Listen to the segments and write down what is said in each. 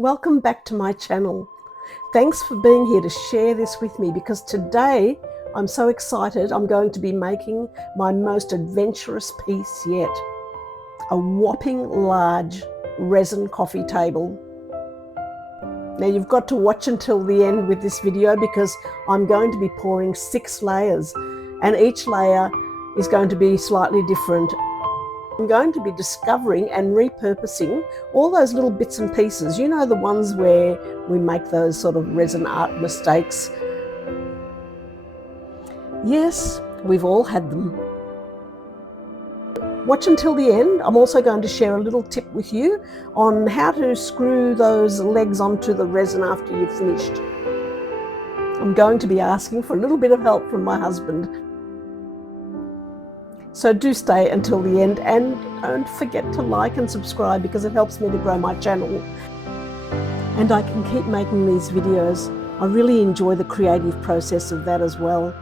Welcome back to my channel. Thanks for being here to share this with me, because today I'm so excited. I'm going to be making my most adventurous piece yet. A whopping large resin coffee table. Now you've got to watch until the end with this video, because I'm going to be pouring 6 layers and each layer is going to be slightly different. I'm going to be discovering and repurposing all those little bits and pieces. You know, the ones where we make those sort of resin art mistakes. Yes, we've all had them. Watch until the end. I'm also going to share a little tip with you on how to screw those legs onto the resin after you've finished. I'm going to be asking for a little bit of help from my husband. So do stay until the end, and don't forget to like and subscribe, because it helps me to grow my channel. And I can keep making these videos. I really enjoy the creative process of that as well.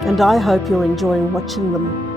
And I hope you're enjoying watching them.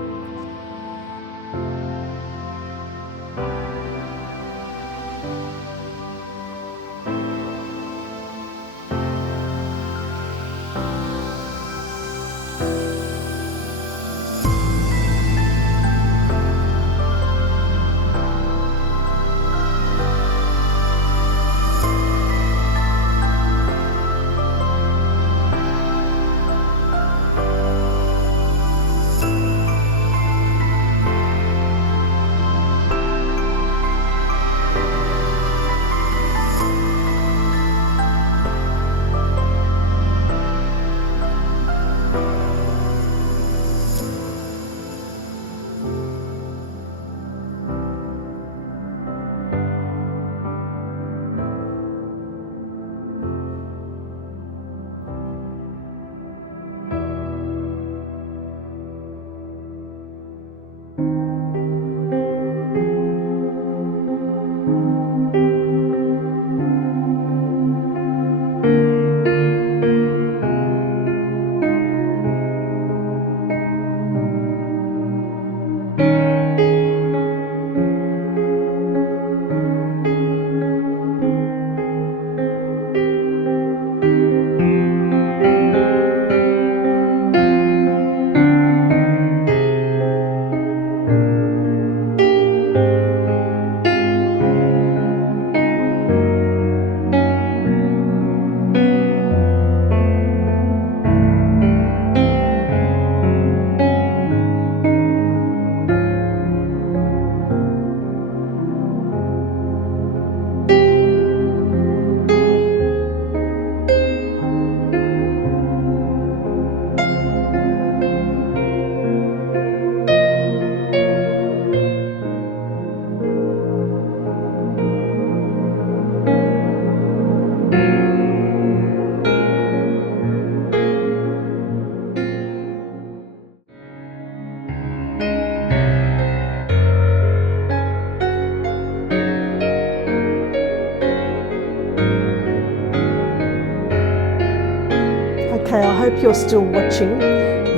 Okay, I hope you're still watching.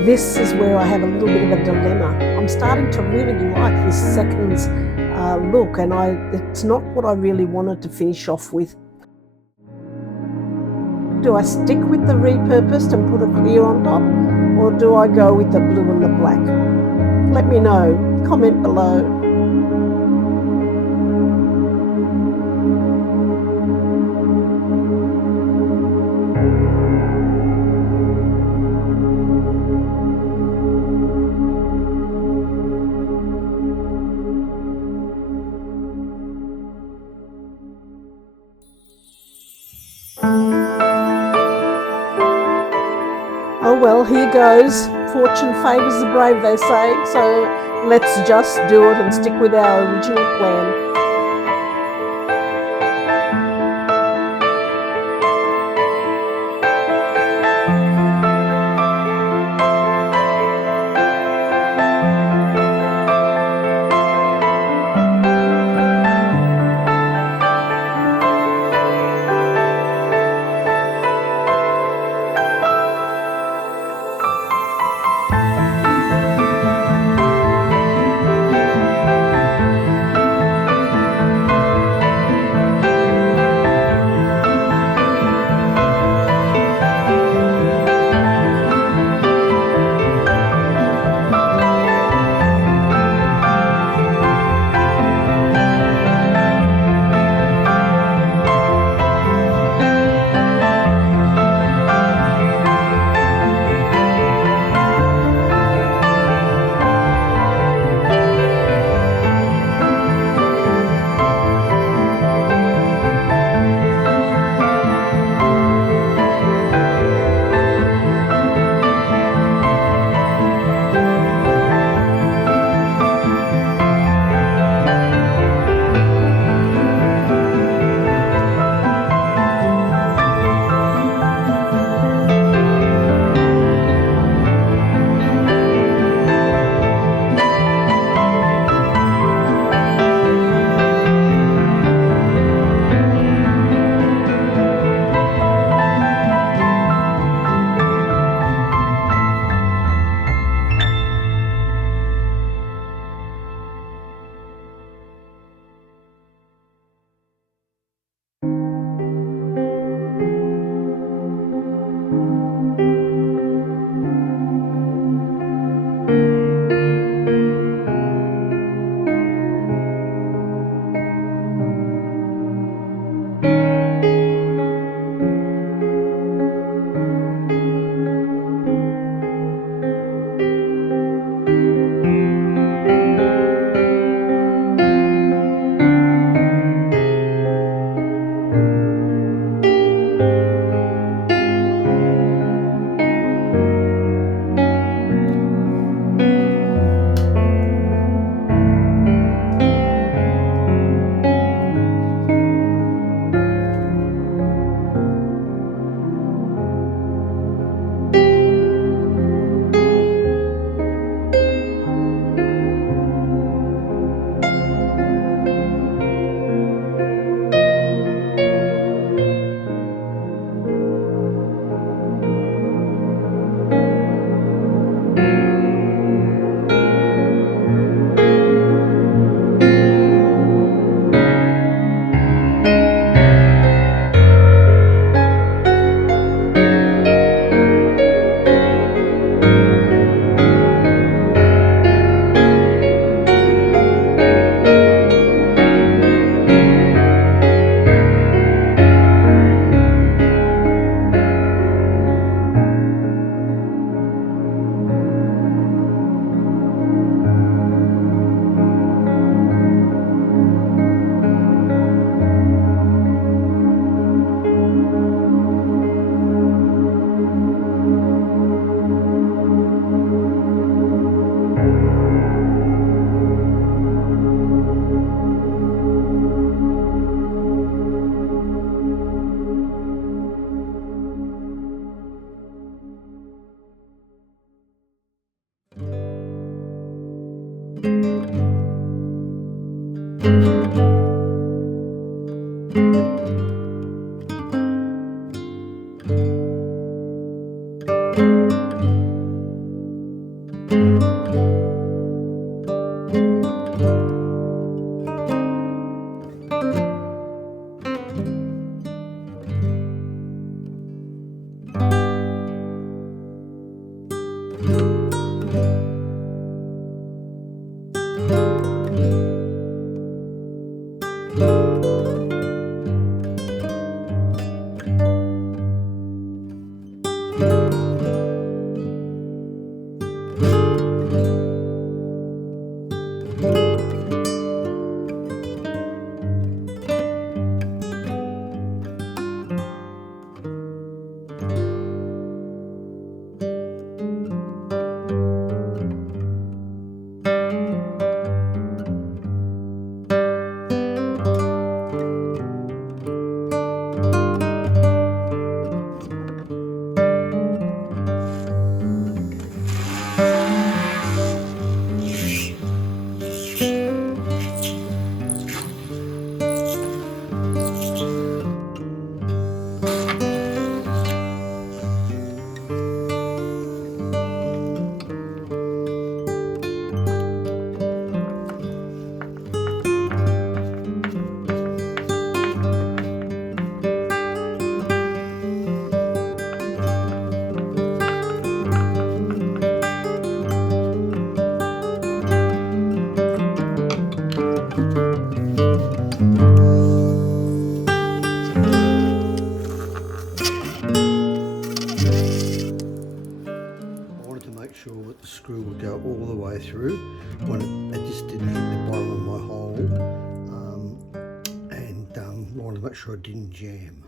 This is where I have a little bit of a dilemma. I'm starting to really like this seconds look, and it's not what I really wanted to finish off with. Do I stick with the repurposed and put a clear on top, or do I go with the blue and the black? Let me know, comment below. Oh well, here goes. Fortune favours the brave, they say. So let's just do it and stick with our original plan. Sure that the screw would go all the way through when it just didn't hit the bottom of my hole, and wanted to make sure it didn't jam.